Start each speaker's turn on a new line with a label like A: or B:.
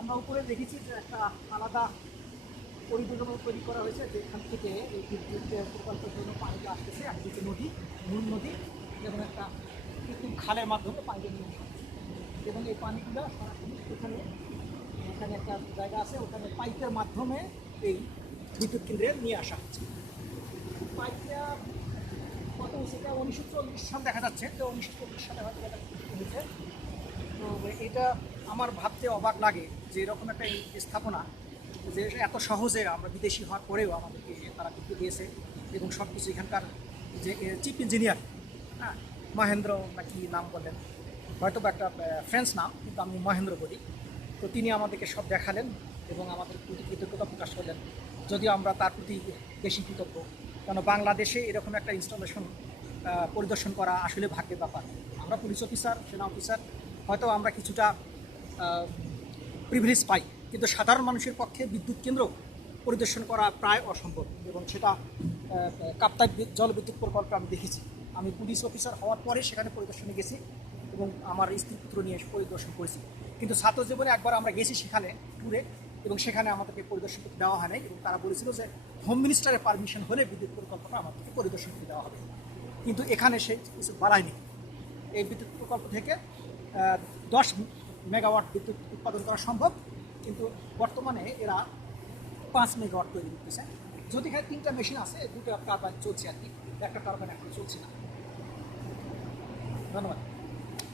A: আমরা উপরে দেখেছি যে একটা আলাদা পরিকল্পনা তৈরি করা হয়েছে, যেখান থেকে এই বিদ্যুৎ প্রকল্পের জন্য পানিটা আসতেছে, একদিকে নদী, মূল নদী এবং একটা কৃত্রিম খালের মাধ্যমে পানিটা নিয়ে এবং এই পানিগুলো সরাসরি এখানে এখানে একটা জায়গা আছে, ওখানে পাইপের মাধ্যমে এই বিদ্যুৎ কেন্দ্রে নিয়ে আসা হচ্ছে। পাইপটা কত সেটা উনিশশো চল্লিশ সাল দেখা যাচ্ছে। তো উনিশশো চল্লিশ সালে হয়তো এটা তো এটা আমার ভাবতে অবাক লাগে যে এরকম একটা স্থাপনা, যে এত সহজে আমরা বিদেশি হওয়ার পরেও আমাদেরকে তারা কিন্তু দিয়েছে এবং সব কিছু এখানকার যে চিফ ইঞ্জিনিয়ার হ্যাঁ মহেন্দ্র নাকি নাম বলেন হয়তো একটা ফ্রেন্স নাম, কিন্তু আমি মহেন্দ্র বলি। তো তিনি আমাদেরকে সব দেখালেন এবং আমাদের প্রতি কৃতজ্ঞতা প্রকাশ করলেন। যদিও আমরা তার প্রতি বেশি কৃতজ্ঞ, কেন বাংলাদেশে এরকম একটা ইনস্টলেশন পরিদর্শন করা আসলে ভাগ্যের ব্যাপার। আমরা পুলিশ অফিসার সেনা অফিসার হয়তো আমরা কিছুটা প্রিভিলেজ পাই। কিন্তু সাধারণ মানুষের পক্ষে বিদ্যুৎ কেন্দ্র পরিদর্শন করা প্রায় অসম্ভব এবং সেটা কাপ্তাই বি- জলবিদ্যুৎ প্রকল্পে আমি দেখেছি। আমি পুলিশ অফিসার হওয়ার পরে সেখানে পরিদর্শনে গেছি এবং আমার স্ত্রী পুত্র নিয়ে পরিদর্শন করেছি। কিন্তু ছাত্র জীবনে একবার আমরা গেছি সেখানে ট্যুরে এবং সেখানে আমাদেরকে পরিদর্শন করতে দেওয়া হয় নাই এবং তারা বলেছিল যে হোম মিনিস্টারের পারমিশন হলে বিদ্যুৎ প্রকল্পটা আমাদেরকে পরিদর্শন করে দেওয়া হবে। কিন্তু এখানে সে কিছু বাড়ায়নি। এই বিদ্যুৎ প্রকল্প থেকে দশ মেগাওয়াট বিদ্যুৎ উৎপাদন করা সম্ভব, কিন্তু বর্তমানে এরা পাঁচ মেগাওয়াট তৈরি করতেছে। যদি হ্যাঁ তিনটা মেশিন আছে, দুটো টারবাইন চলছে আর কি, একটা টারবাইন এখন চলছে না। ধন্যবাদ।